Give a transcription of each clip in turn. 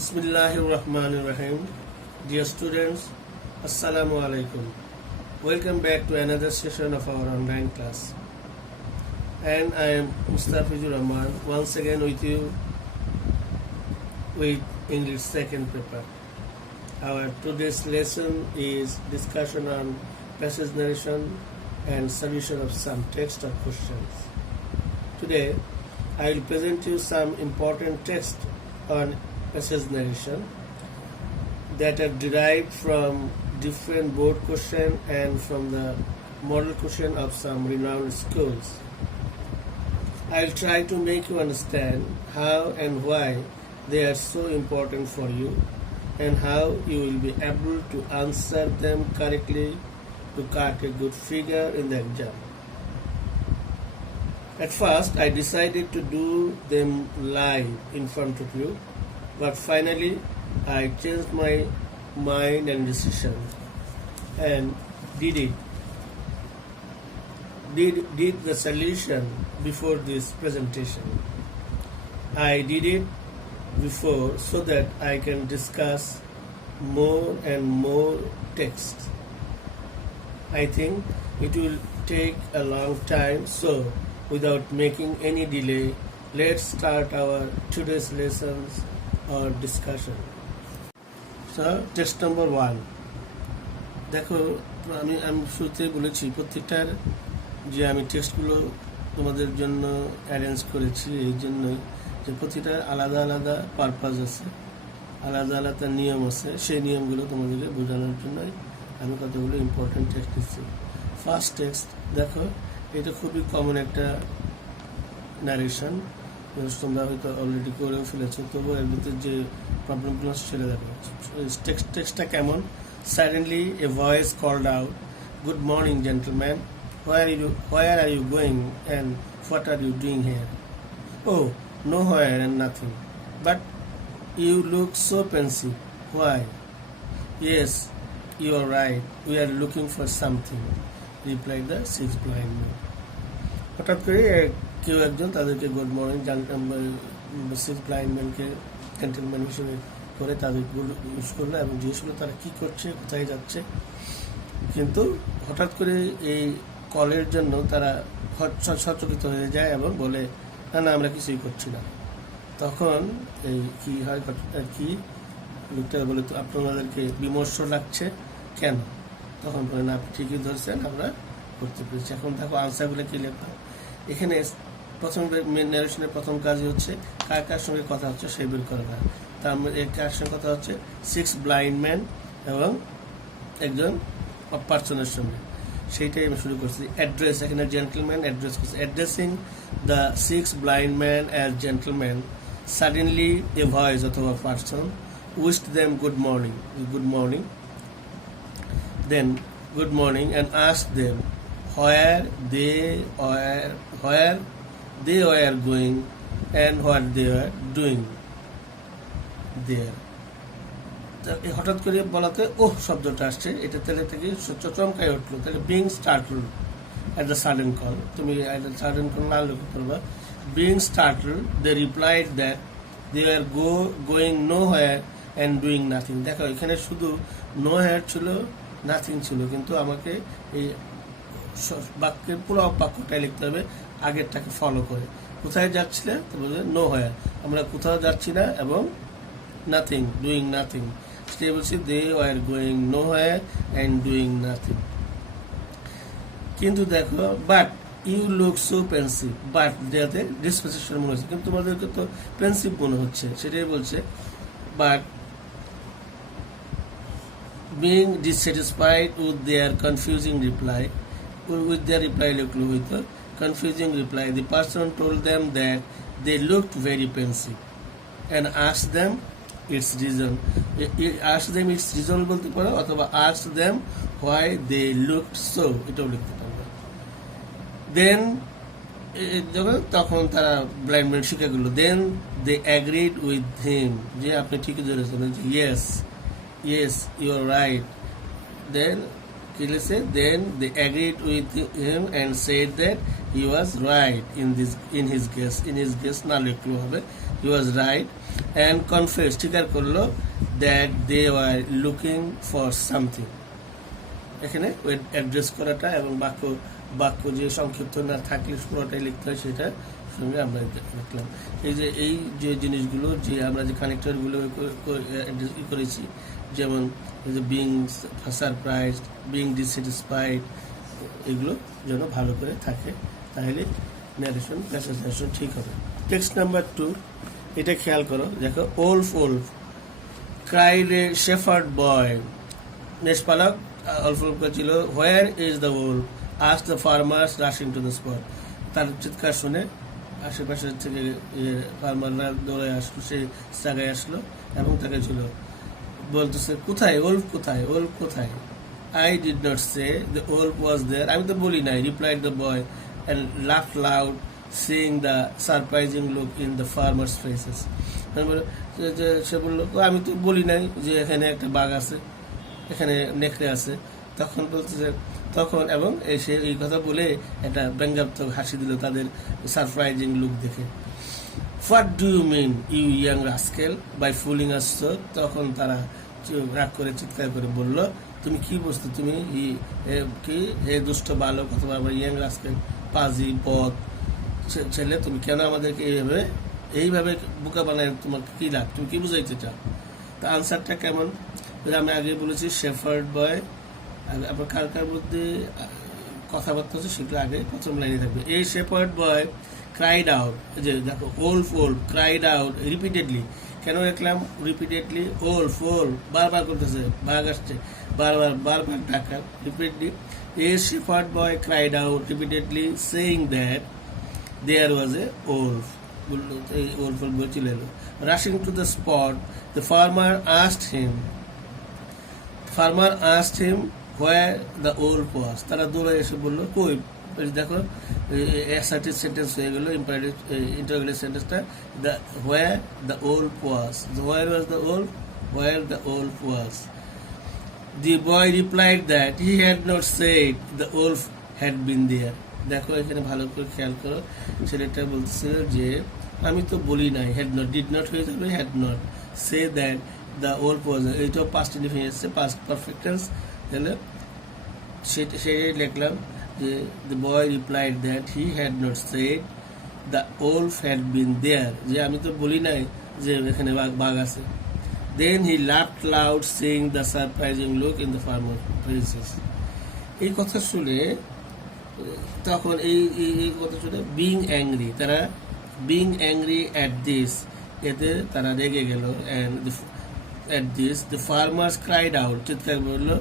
Bismillahirrahmanirrahim. Dear students, Assalamu alaikum. Welcome back to another session of our online class. And I am Mustafizur Rahman once again with you with English second paper. Our today's lesson is discussion on passage narration and solution of some text or questions. Today, I will present you some important text on passage narration that are derived from different board question and from the model question of some renowned schools. I'll try to make you understand how and why they are so important for you and how you will be able to answer them correctly to cut a good figure in the exam. At first, I decided to do them live in front of you, but finally I changed my mind and decision and did the solution before this presentation. I did it before so that I can discuss more and more text. I think it will take a long time, so without making any delay, let's start our today's lessons or discussion. So, text number 1. দেখো আমি শুরুতে বলেছি প্রত্যেকটার যে আমি টেক্সটগুলো তোমাদের জন্য arrange করেছি এই জন্যই যে প্রতিটার আলাদা আলাদা পারপাস আছে, আলাদা আলাদা নিয়ম আছে, সেই নিয়মগুলো তোমাদেরকে বোঝানোর জন্যই আমি কতগুলো ইম্পর্টেন্ট টেক্সট দিচ্ছি। ফার্স্ট টেক্সট দেখো, এটা খুবই কমন একটা ন্যারেশন, তোমরা হয়তো অলরেডি করেও ফেলেছো, তবুও এর ভিতরে যে প্রবলেমগুলো ছেড়ে দেখো। টেক্সটটা কেমন? Suddenly a voice called out, "Good morning, gentlemen. Where are you going and what are you doing here?" "Oh, nowhere and nothing. But you look so pensive. Why?" "Yes, you are right. We are looking for something," replied the six blind men. হঠাৎ করে কেউ একজন তাদেরকে good morning six blind ম্যানকে gentleman হিসেবে করে তাদের use করলো এবং জিজ্ঞেস করলো তারা কী করছে, কোথায় যাচ্ছে। কিন্তু হঠাৎ করে এই কলের জন্য তারা সচকিত হয়ে যায় এবং বলে না না আমরা কিছুই করছি না। তখন এই কী হয় আর কি লোকটা বলে তো আপনাদেরকে বিমর্ষ লাগছে কেন? তখন বলে না আপনি ঠিকই ধরছেন, আমরা করতে পেরেছি। এখন দেখো আনসারগুলো কী লিখতাম। এখানে প্রথম ন্যারেশনের প্রথম কাজই হচ্ছে কার কার সঙ্গে কথা হচ্ছে সেই বের করা। তার মধ্যে কার সঙ্গে কথা হচ্ছে সিক্স ব্লাইন্ড ম্যান এবং একজন পার্সনের সঙ্গে, সেইটাই আমি শুরু করছি। অ্যাড্রেস, এখানে জেন্টলম্যান অ্যাড্রেস করছে। Addressing the six blind man as gentleman, suddenly a voice অথবা person wished them good morning then good morning and asked them where they were going and what they were doing there. হঠাৎ করে বলাতে ওহ শব্দটা আসছে, এটা তেলে থেকে চমকায় উঠলো। তাহলে being startled at the sudden call, তুমি সাডেন কল না লক্ষ্য করবা। Being startled they replied that they are going nowhere and doing nothing. দেখো এখানে শুধু নো হেয়ার ছিল, নাথিং ছিল, কিন্তু আমাকে এই বাক্যের পুরো বাক্যটাই লিখতে হবে আগেরটাকে ফলো করে। কোথায় যাচ্ছিলে তো বলবে নো হোয়ার, আমরা কোথাও যাচ্ছি না, এবং নাথিং ডুইং নাথিং, সে বলছি they are going nowhere and doing nothing. কিন্তু দেখো but you look so pensive, but যাতে ডিসপোজিশন মনে হচ্ছে, কিন্তু তোমাদেরকে তো পেন্সিভ মনে হচ্ছে, সেটাই বলছে। But being dissatisfied with their confusing reply, লিখলো হইতো confusing reply, the person told them that they looked very pensive and asked them its reason. বলতে পারো, অথবা asked them why they looked so, এটাও লিখতে পারবে। দেন তখন তারা ব্লাইন্ডম্যান শিখে গেল। দেন they agreed with him, যে আপনি ঠিকই ধরেছেন, yes you are right. Then they agreed with him and said that he was right in his guess. না লিখলেও হবে, he was right and confess, স্বীকার করলো, that they were looking for something. এখানে অ্যাড্রেস করাটা এবং বাক্য বাক্য যে সংক্ষিপ্ত না থাকলে পুরোটাই লিখতে হয়, সেটা সঙ্গে আমরা দেখলাম। এই যে জিনিসগুলো যে আমরা যে কানেক্টরগুলো করেছি, যেমন বিং সারপ্রাইজ, বিং ডিসস্যাটিসফাইড, এগুলো যেন ভালো করে থাকে, তাহলে ন্যারেশন প্রেজেন্টেশন ঠিক হবে। টেক্সট নাম্বার 2, এটা খেয়াল করো, দেখো, wolf wolf cried a shepherd boy. মেষপালক অল্প ছিল, where is the wolf ask the farmers rushing to the spot. তার চিৎকার শুনে আশেপাশের থেকে ফার্মাররা দৌড়ে আসলো, সে জায়গায় আসলো এবং তাকে ছিল বলতেছে, কোথায় ওলফ, কোথায় ওলফ, কোথায়? I did not say the wolf was there. আমি তো বলি নাই, replied the boy and laughed loud, seeing the surprising look in the farmers' faces. সে বললো, আমি তো বলি নাই যে এখানে একটা বাঘ আছে, এখানে নেকড়ে আছে। তখন বলতেছে, তখন এবং সে এই কথা বলে একটা ব্যঙ্গাত্মক হাসি দিল তাদের সারপ্রাইজিং লুক দেখে। What do you mean you young rascal by fooling us? তখন তারা রাগ করে চিৎকার করে বলল, তুমি কি বুঝতে, তুমি কি হে দুষ্ট বালক অথবা ইয়াং রাস্কেল, পাজি বদ ছেলে, তুমি কেন আমাদেরকে এইভাবে বোকা বানায়? তোমার কি লাভ, তুমি কি বুঝাইতে চাও? তা আনসারটা কেমন? আমি আগে বলেছি শেফার্ড বয়, আপনার কার কার মধ্যে কথাবার্তা হচ্ছে সেগুলো আগে প্রথম লাইনে থাকবে। এই শেফার্ড বয় ক্রাইড আউট, যে দেখো wolf wolf cried out repeatedly. কেন দেখলাম রিপিটেডলি? ওলফ ওলফ বারবার করতেছে, বাঘ আসছে, বারবার ডাকা রিপিটেডলি। এই shepherd boy cried out repeatedly saying that there was a wolf. বললো এই ওলফ বলে চলে এলো। Rushing to the spot the farmer asked him where the wolf was. তারা দৌড়ে এসে বললো, কই? দেখো অ্যাসার্টিভ সেন্টেন্স হয়ে গেল, ইন্টারোগেটিভ সেন্টেন্সটা, the where the wolf was, where was the wolf, where the wolf was. The boy replied that he had not said the wolf had been there. দেখো এখানে ভালো করে খেয়াল করো, ছেলেটা বলতেছিল যে আমি তো বলি নাই, had not, did not হয়ে যাবে had not, say that the wolf was, এইটাও past indefinite এসেছে, past perfect tense, তাহলে সেটাই লিখলাম যে the boy replied that he had not said the wolf had been there, যে আমি তো বলি নাই যে এখানে বাঘ আছে। Then he laughed loud, seeing the surprising look in the farmer's faces. এই কথা শুনে, তখন এই কথা শুনে being angry, তারা being angry at this, এতে তারা রেগে গেল, and at this the farmers cried out, চিৎকার করলো,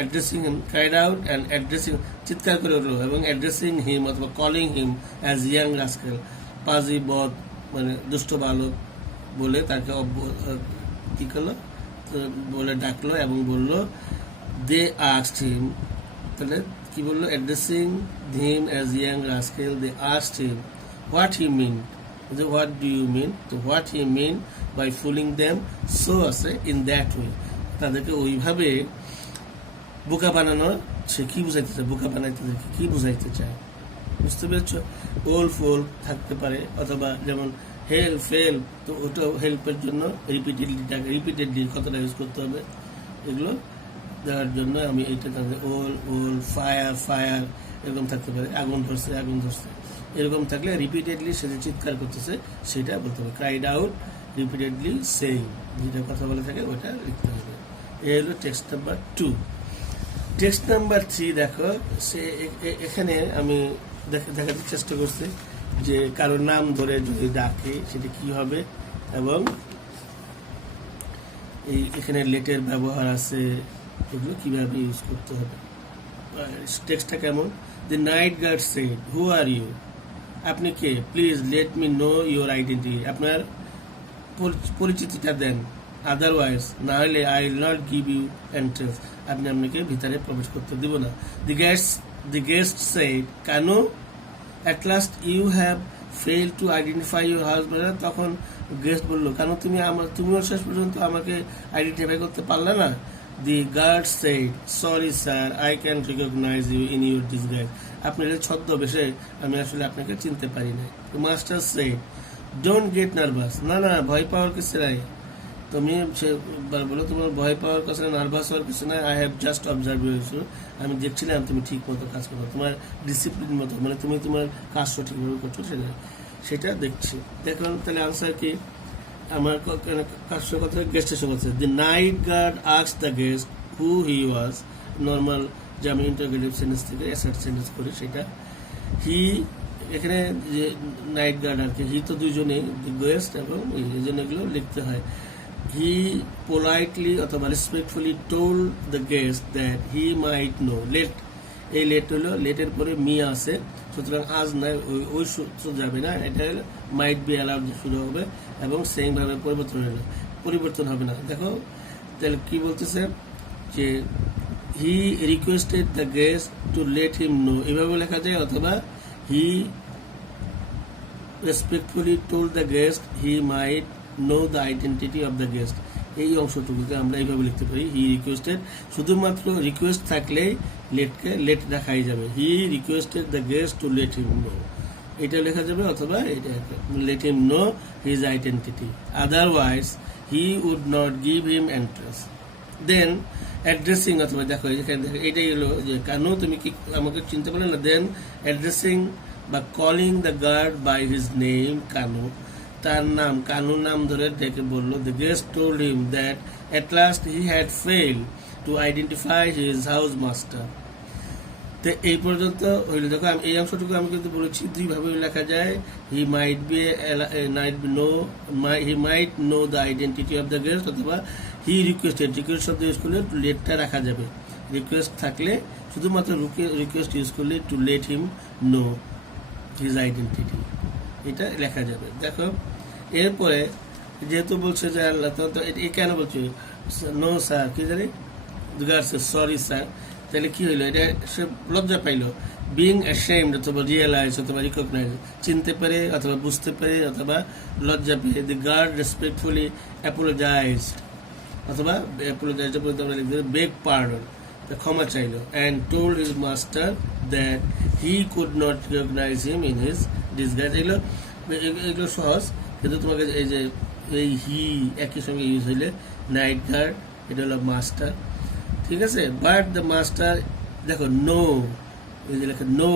addressing him, cried out and addressing, চিৎকার করে উঠলো এবং addressing him অথবা calling him as young rascal, পাজি বদ, মানে দুষ্ট বালক বলে তাকে কি করলো বলে ডাকলো এবং বললো, দে আস্কড হিম, তাহলে কি বললো, addressing him as young rascal, they asked him what he mean, what do you mean, তো what he mean by fooling them, so আছে ইন দ্যাট ওয়ে, তাদেরকে ওইভাবে বোকা বানানো, সে কি বুঝাইতে চায়, বোকা বানাইতে কি বুঝাইতে চায়, বুঝতে পেরেছ? ওলফ ওলফ থাকতে পারে, অথবা যেমন হেল্প হেল্প, তো ওটা হেল্পের জন্য রিপিটেডলি কতটা ইউজ করতে হবে, এগুলো দেওয়ার জন্য আমি এইটা থাকবে। ওল ফায়ার ফায়ার এরকম থাকতে পারে, আগুন ধরছে এরকম থাকলে রিপিটেডলি সে যে চিৎকার করতেছে সেটা বলতে হবে। ক্রাইড আউট রিপিটেডলি সেইং, যেটা কথা বলে থাকে ওটা লিখতে হবে। এই হলো টেক্সট নাম্বার 2। টেক্সট নাম্বার 3 দেখো, সে এখানে আমি দেখাতে চেষ্টা করছি যে কারোর নাম ধরে যদি ডাকে সেটা কি হবে, এবং এই এখানে লেটের ব্যবহার আছে, এগুলো কিভাবে ইউজ করতে হবে। টেক্সটটা কেমন? The night guard said, who are you, আপনি কে, please let me know your identity, আপনার পরিচিতিটা দেন, আদারওয়াইজ না হলে I will not give you entrance, আপনাকে ভিতরে প্রবেশ করতে দিব না। দি গেস্ট সেড, কেন? At last you have failed to identify your husband. তখন গেস্ট বলল, কেন তুমিও শেষ পর্যন্ত আমাকে আইডেন্টিফাই করতে পারলে না? The guard said, sorry sir, I can recognise you in your disguise, আপনার ছদ্মবেশে আমি আসলে আপনাকে চিনতে পারি না। Master said, don't get nervous, না না ভয় পাওয়ার কিছু নাই, তুমি বলো তোমার ভয় পাওয়ার কিছু না, নার্ভাস হওয়ার কিছু নাই। I have just observe you, আমি দেখছিলাম তুমি ঠিক মতো কাজ করো, তোমার ডিসিপ্লিন মতো, মানে তুমি তোমার কাজ সঠিকভাবে করছো সেটা দেখছি। দেখুন তাহলে আনসার কি, আমার কাজ কথা গেস্টের সঙ্গে কথা। The night guard asked the guest who he was, normal যে আমি ইন্টারোগেটিভ সেন্টেন্স থেকে অ্যাসার্ট সেন্টেন্স করি সেটা। হি এখানে যে নাইট গার্ড আর কি, হি তো দুজনেই, গেস্ট এবং এই জন্য এগুলো লিখতে হয়। হি পোলাইটলি অথবা respectfully told the guest that he might no, late, এই লেট হলো, লেটের পরে মি আছে, সুতরাং আজ নয় ওই সূত্র যাবে না, এটা মাইট বি অ্যালাউড শুরু হবে এবং সেম ভাবে পরিবর্তন হবে না। দেখো তাহলে কি বলতেছে যে he requested the guest to let him know, এভাবে লেখা যায়, অথবা he respectfully told the guest he might know the identity of the guest, এই অংশটুকুকে আমরা এইভাবে লিখতে পারি। হি রিকোয়েস্টেড, শুধুমাত্র রিকোয়েস্ট থাকলেই লেট রাখাই যাবে। He requested the guest to let him know, এটা লেখা যাবে, অথবা এটা let him know his identity, otherwise he would not give him entrance. Then addressing, অথবা দেখো এখানে এটাই হলো যে কেন তুমি কি আমাকে চিনতে পারলে না। দেন অ্যাড্রেসিং বা calling the guard by his name Kanu, তার নাম কানুর নাম ধরে ডেকে বললো। The guest told him that at last he had failed to identify his house master. তো এই পর্যন্ত হইল। দেখো আমি এই অংশটুকু আমি কিন্তু বলেছি দুইভাবে লেখা যায়, he might know the identity of the guest, অথবা হি রিকোয়েস্টেড, রিকোয়েস্ট শব্দ ইউজ করলে লেটটা রাখা যাবে, রিকোয়েস্ট থাকলে শুধুমাত্র রিকোয়েস্ট ইউজ করলে to let him know his identity, এটা লেখা যাবে। দেখো এরপরে যেহেতু বলছে যে আল্লাহ, তো এই কেন বলছে নো স্যার, কি জানি সরি স্যার, তাহলে কি হইলো, এটা সে লজ্জা পাইলো। বিং অ্যাশেমড অথবা রিয়েলাইজ অথবা রিকগনাইজ, চিনতে পারে অথবা বুঝতে পারে অথবা লজ্জা পেয়ে। দি গার্ড রেসপেক্টফুলি অ্যাপোলোজাইজড, অথবা অ্যাপোলোজাইজড আমরা লিখতে বেগ পার্ডন, ক্ষমা চাইল। And told his master that he could not recognise him in his disguise. এগুলো সহজ, কিন্তু তোমাকে এই যে এই হি একই সঙ্গে ইউজ হইলে নাইট গার্ড, এটা হলো মাস্টার, ঠিক আছে। বাট দ্য মাস্টার, দেখো নো, এই যে লেখা নো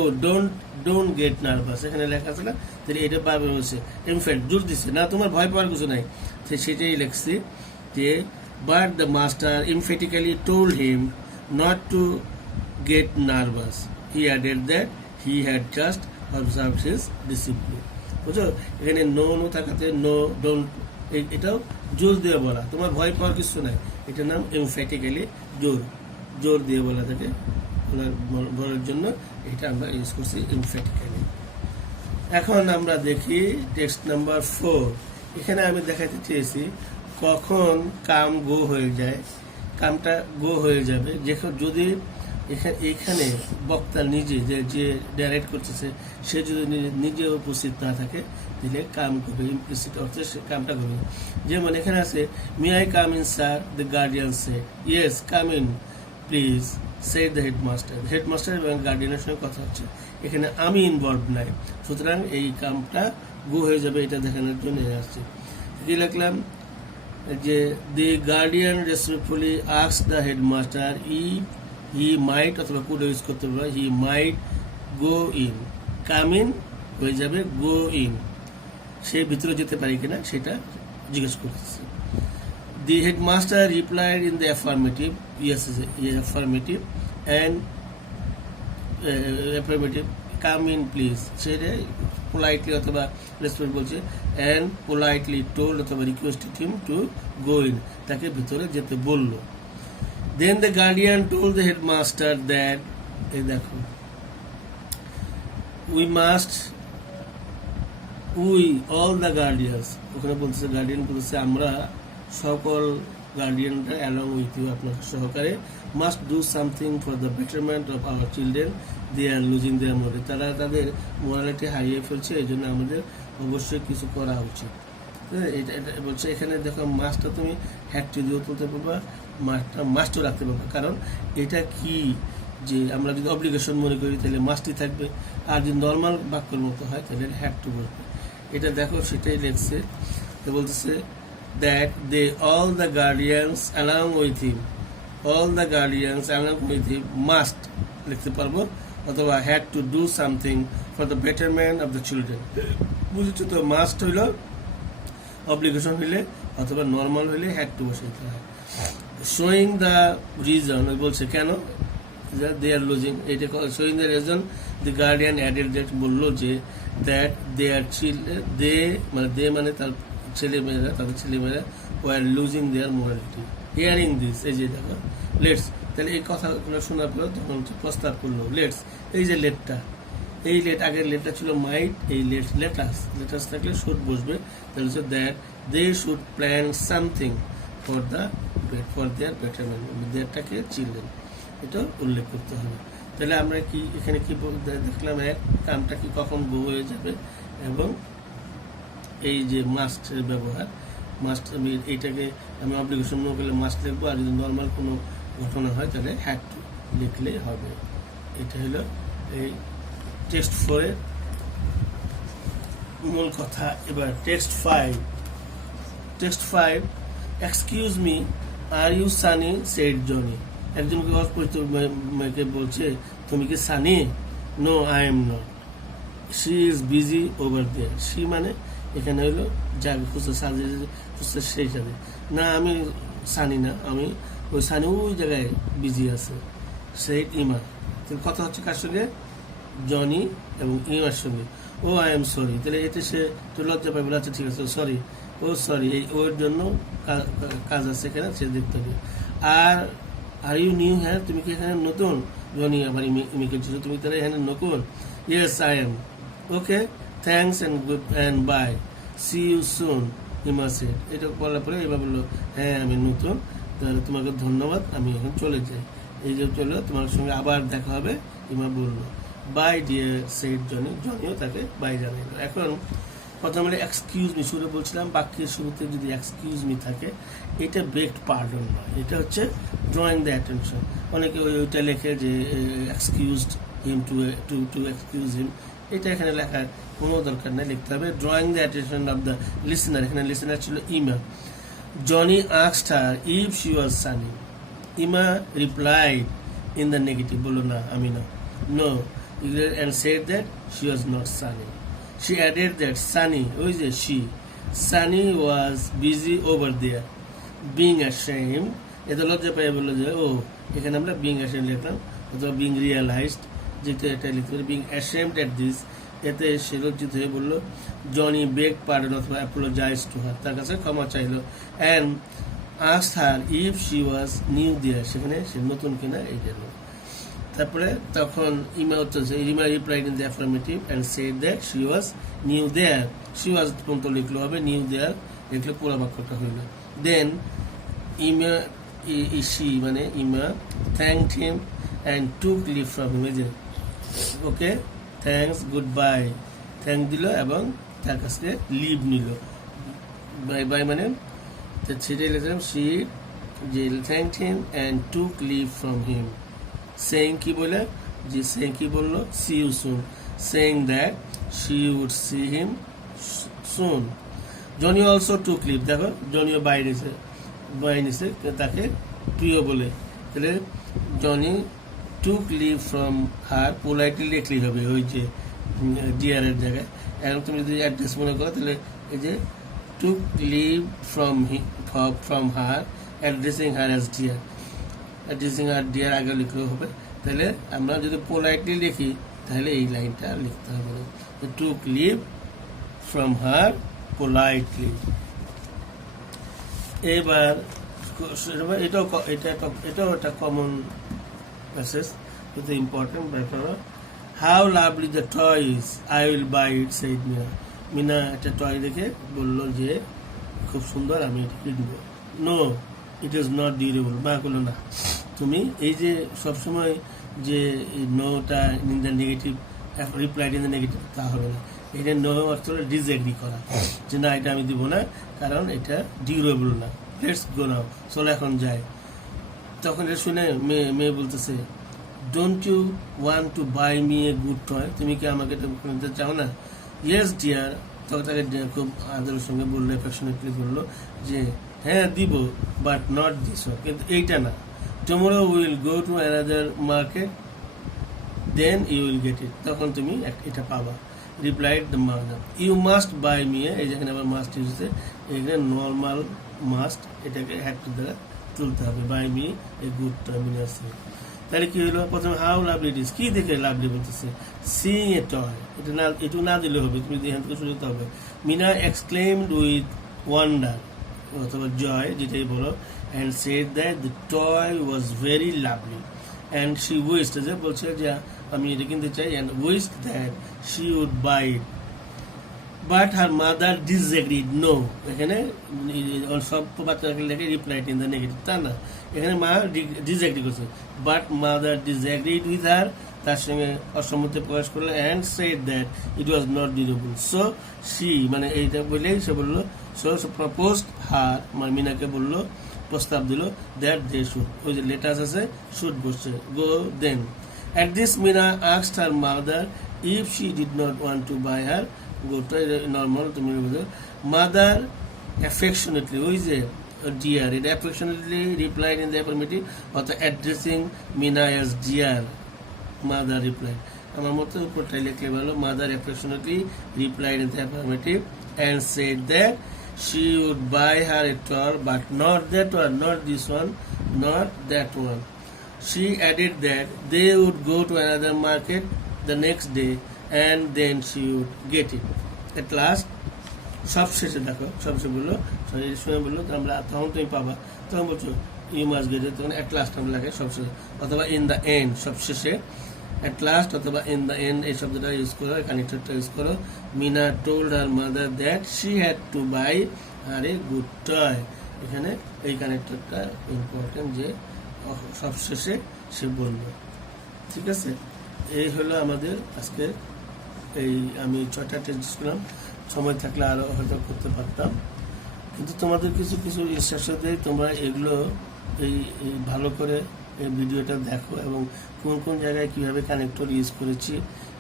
ডোন্ট গেট নার্ভাস, এখানে লেখা আছে না, তাহলে এটা বারবার বলছে, ইনফ্যাক্ট জোর দিচ্ছে না, তোমার ভয় পাওয়ার কিছু নাই, সেটাই লিখছি যে but the master emphatically told him not to get nervous. He added that he had just observed his discipline. বুঝছো, এখানে নো থাকাতে নো ডোন্ট, এটাও জোর দিয়ে বলা, তোমার ভয় পাওয়ার কিছু নাই, এটার নাম emphatically, জোর দিয়ে বলা থাকে বলার জন্য, এটা আমরা ইউজ করছি emphatically। এখন আমরা দেখি টেক্সট নাম্বার 4। এখানে আমি দেখাতে চেয়েছি কখন কাম গো হয়ে যায়, কামটা গো হয়ে যাবে যদি এখানে বক্তা নিজে যে ডাইরেক্ট করতেছে সে যদি নিজে উপস্থিত না থাকে, তাহলে কাম করবে, ইমপ্লিসিট অর্থে সে কামটা করবে। যেমন এখানে আছে may I come in sir, the guardian say, yes come in please said the headmaster এবং গার্ডিয়ানের সঙ্গে কথা হচ্ছে, এখানে আমি ইনভলভ নাই, সুতরাং এই কামটা গো হয়ে যাবে, এটা দেখানোর জন্য আসছে। কি লিখলাম যে the guardian respectfully ask the headmaster he might, অথবা কুড ইউজ করতে পারবে, হি মাইট গো ইন, কাম ইন হয়ে যাবে গো ইন, সে ভিতরে যেতে পারে কিনা সেটা জিজ্ঞেস করতেছে। The headmaster replied in the affirmative, yes affirmative, and affirmative, come in please, সেটা পোলাইটলি অথবা রেসপেক্ট বলছে, অ্যান্ড পোলাইটলি টোল্ড অথবা requested him to go in, তাকে ভিতরে যেতে বলল। Then the guardian told the headmaster that, এই দেখো উই অল দ্য গার্ডিয়ান্স, ওখানে বলতেছে গার্ডিয়ান বলতেছে আমরা সকল গার্ডিয়ানরা অ্যালং উইথ ইউ, আপনার সহকারে, must do something for the betterment of our children, they are losing their moral, তারা তাদের মোরালিটি হারিয়ে ফেলছে, এই জন্য আমাদের অবশ্যই কিছু করা উচিত। এটা বলছে এখানে দেখো মাছটা তুমি হ্যাটটি দিয়েও তুলতে পারবা, মাছটাও রাখতে পারবা, কারণ এটা কি যে আমরা যদি অব্লিগেশন মনে করি তাহলে মাছটি থাকবে, আর যদি নর্মাল বাক্যের মতো হয় তাহলে হ্যাড টু বলবে। এটা দেখো সেটাই লিখছে। তো বলতেছে that they all the guardians along with him, all the guardians along with him must লিখতে পারবো, অথবা had to do something for the betterment of the children. বুঝেছো তো, মাস্ট হইল অব্লিগেশন হইলে, অথবা নর্মাল হইলে হ্যাড টু বসাইতে হয়। শোয়িং দ্য রিজন বলছে কেন দে আর লুজিং, এটা showing the reason the guardian added that, বললো যে দ্যাট দে আর দে মানে তার ছেলেমেয়েরা, তাদের ছেলেমেয়েরা were losing their morality. Hearing this, এই যে দেখো লেটস, তাহলে এই কথাগুলো শোনার পর তখন প্রস্তাব করলো লেটস, এই যে লেটটা, এই লেট আগের লেটটা ছিল মাইট, এই লেটাস থাকলে শুড বসবে, তাহলে হচ্ছে that they should plan something for their betterment, দেয়ারটাকে চিলড্রেন, এটা উল্লেখ করতে হবে। তাহলে আমরা কি এখানে কি দেখলাম, এক কামটা কি কখন গো হয়ে যাবে, এবং এই যে মাস্টের ব্যবহার, মাস্ট আমি এইটাকে আমি অব্লিগেশন মনে করলে মাস্ট লিখবো, আর যদি নর্মাল কোনো ঘটনা হয় তাহলে হ্যাড টু লিখলেই হবে। এটা হলো এই টেক্সট 4 এর মূল কথা। এবার text 5, excuse me are you Sunny said Johnny. একজনকে অপরিচিত মেয়েকে বলছে তুমি কি Sunny? No I am not, she is busy over there. She মানে এখানে হলো যাকে খুঁজতে খুঁজতে সেই সাথে, না আমি সানি না, আমি ওই সানি ওই জায়গায় বিজি আছে। সেড ইমা, কথা হচ্ছে কার সঙ্গে? জনি এবং ইমার সঙ্গে। ও আই এম সরি, তাহলে এতে সে তো লজ্জা পাবে, আচ্ছা ঠিক আছে সরি, ও সরি, এই ওর জন্য কাজ আছে এখানে, সে দেখতে হবে। আর ইউ নিউ হ্যাঁ, তুমি কি এখানে নতুন? জনি আবার ইমিকে তুমি তাহলে এখানে নতুন? Yes I am. Okay, thanks and bye, see you soon, Emma said. এটা বলার পরে এবার বললো হ্যাঁ আমি নতুন, তাহলে তোমাকে ধন্যবাদ, আমি এখন চলে যাই। এই যে চলো, তোমার সঙ্গে আবার দেখা হবে, ইমা বললো। বাই ডিয়ার সেড জনি, জনিও তাকে বাই জানাইল। এখন প্রথম হলে এক্সকিউজ মি, শুরু বলছিলাম বাক্যের শুরুতে যদি এক্সকিউজ মি থাকে, এটা বেকড পার্ডন নয়, এটা হচ্ছে ড্রয়িং দ্য অ্যাটেনশন। অনেকে ওইটা লেখে যে এক্সকিউজড হিম, টু এক্সকিউজ হিম, এটা এখানে লেখার কোনো দরকার নেই, লিখতে হবে drawing the attention of the listener. এখানে লিসনার ছিল ইমা। Johnny asked her if she was Sunny, ইমা রিপ্লাইড ইন দ্য নেগেটিভ, বললো না আমি না, no, and said that she was not Sunny. She added that Sunny, who is a she, Sunny was busy over there, being ashamed. এত লজ্জা পাই বললো যে ও এখানে আমরা being ashamed লিখলাম, অথবা being realized, যেটা এটা লিখতে পারি being ashamed at this, এতে সে লজ্জিত হয়ে বললো জনি বেগ পার্ডন অথবা অ্যাপোলোজাইজ টু হার, তার কাছে ক্ষমা চাইলো, and asked her if she was new there, সেখানে সে নতুন কিনা এই জন্য। তারপরে তখন ইমা উত্তর, Emma replied in the affirmative and said that she was new there, she was পর্যন্ত লিখলো হবে, নিউ দেয়ার লিখলে পুরো বাক্যটা হইল। দেন ইমা শি মানে Emma thanked him and took leave from him, এই যে okay thanks good bye, thank দিল এবং তার কাছ থেকে লিভ নিল। বাই বাই মানে সেটাই লিখলাম, শি যে thanked him and took leave from him. Saying কি বলে, যে saying কি বললো, see you soon, saying that she would see him soon. Johnny also took leave, দেখো জনিও বাইরে নিছে তাকে প্রিয় বলে, তাহলে Johnny took leave from her, politely লিখলেই হবে ওই যে ডিয়ার এর জায়গায়। এখন তুমি যদি অ্যাড্রেস মনে করো তাহলে এই যে took leave from her, addressing her as dear, addressing আর ডিয়ার আগে লিখলেও হবে। তাহলে আমরা যদি পোলাইটলি লিখি তাহলে এই লাইনটা লিখতে হবে না, took leave from her politely. এবার এটাও একটা কমন প্যাসেজ, কিন্তু ইম্পর্টেন্ট ব্যাপার। How lovely the toys, I will buy it said Meena. Meena একটা টয় দেখে বললো যে খুব সুন্দর, আমি এটা কিনব। No it is not durable, মা করলো না, তুমি এই যে সবসময় যে নোটা in the negative, replied in the negative, তা হবে না। এটা নো অর্থে ডিসএগ্রি করা, যে না এটা আমি দিব না কারণ এটা ডিউরেবল না, লেটস গো নাও, চলো এখন যাই। তখন এটা শুনে মেয়ে বলতেছে don't you want to buy me a good toy, তুমি কি আমাকে এটা কিনতে চাও না? ইয়েস ডিয়ার তখন তাকে খুব আদরের সঙ্গে বললো, অ্যাফেকশনেটলি বললো যে হ্যাঁ দিব, বাট নট দিস ওয়ান, কিন্তু এইটা না। Tomorrow will go to another market, then you will get it, তখন তুমি এটা পাবা। Replied the mother, you must buy me, এই যেখানে আবার মাস্ট ইউজ হচ্ছে, এখানে নর্মাল মাস্ট, এটাকে হ্যাড টু দ্বারা তুলতে হবে, buy me a good terminus. তাহলে কি হলো, প্রথমে হাউ লাভলি ইট ইজ, কি দেখে লাভলি বলতেছে, সিইং এ টয়, এটা না, একটু না দিলে হবে, তুমি এখান থেকে শুরু করতে হবে। মিনা এক্সক্লেমড উইথ ওয়ান্ডার অথবা জয়, যেটাই বলো, and said that the toy was very lovely and she wished, যে বলছে যে আমি এটা কিনতে চাই, and wished that she would buy it, but her mother disagreed. No, এখানে সব বাচ্চাকে লেখে রিপ্লাইড ইন দ্য নেগেটিভ, তা না, এখানে মা ডিসএগ্রি করছে, but mother disregard with her, তার সঙ্গে অসম্মতি প্রকাশ করলো, and said that it was not durable, so she, মানে এইটা বলেই সে বললো, সো প্রপোজড হার, মানে মিনাকে বললো, প্রস্তাব দিল, দ্যাট দে শুড, ওই যে লেটাস আছে শুড বসছে, go then. At this Meena asked her mother if she did not want to buy her গোটা, নর্মাল তুমি মাদার অ্যাফেকশনেটলি, ওই যে ডিয়ার, এটা affectionately replied in the affirmative, অর্থাৎ addressing Meena as dear, mother replied, আমার মতো উপরটাই লিখলে ভালো, mother affectionately replied in the affirmative and said that she would buy her a toy, but not that one, not this one, not that one. She added that they would go to another market the next day and then she would get it. At last, সবশেষে দেখো, সবশেষে বললো, এই সময় বললো আমরা তখন তুমি পাবা, তখন বলছো ইউ মাস্ট গেট ইট, তখন অ্যাট লাস্ট আমরা লাগে সবশেষে, অথবা ইন দ্য এন্ড সবশেষে, অ্যাট লাস্ট অথবা ইন দ্য এন্ড এই শব্দটা ইউজ করো, কানেক্টরটা ইউজ করো। Meena told her mother that she had to buy her a good toy, এখানে এই কানেক্টরটা ইম্পর্টেন্ট, যে সবশেষে সে বলল। ঠিক আছে, এই হলো আমাদের আজকে এই, আমি 6টা টেস্ট করলাম, সময় থাকলে আরও হয়তো করতে পারতাম, কিন্তু তোমাদের কিছু কিছু ইনস্ট্রাকশন দেয়, তোমরা এগুলো এই ভালো করে এই ভিডিওটা দেখো, এবং কোন কোন জায়গায় কীভাবে কানেক্টর ইউজ করেছি,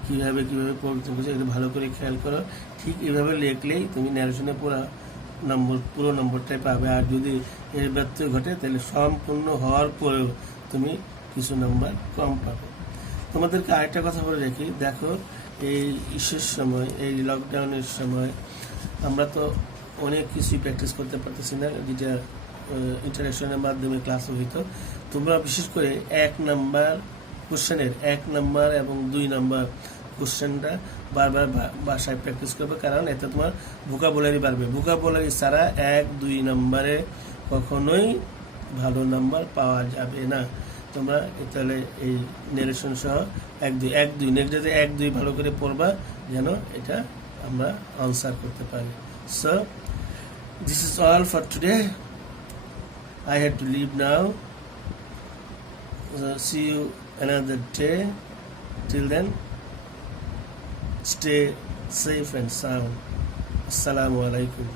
কীভাবে পরিবর্তন করেছি, এটা ভালো করে খেয়াল করো। ঠিক এইভাবে লিখলেই তুমি ন্যারেশনে পুরো নম্বরটাই পাবে, আর যদি এর ব্যত্যয় ঘটে তাহলে সম্পূর্ণ হওয়ার পরেও তুমি কিছু নাম্বার কম পাবে। তোমাদেরকে আরেকটা কথা বলে রাখি, দেখো এই ইস্যুর সময়, এই লকডাউনের সময় আমরা তো অনেক কিছুই প্র্যাকটিস করতে পারতেছি না, যেটা ইন্টারাকশনের মাধ্যমে ক্লাস হইতো। তোমরা বিশেষ করে 1 নাম্বার কোশ্চেনের 1 নাম্বার এবং 2 নাম্বার কোশ্চেনটা বারবার বাসায় প্র্যাকটিস করবে, কারণ এতে তোমার ভোকাবুলারি বাড়বে। ভোকাবুলারি ছাড়া 1-2 নাম্বারে কখনোই ভালো নাম্বার পাওয়া যাবে না। তোমরা তাহলে এই নেরেশন সহ 1-2 নেক্সট ডেতে 1-2 ভালো করে পড়বা, যেন এটা আমরা আনসার করতে পারি। So this is all for today. I had to leave now. So see you another day. Till then, stay safe and sound. Assalamu alaikum.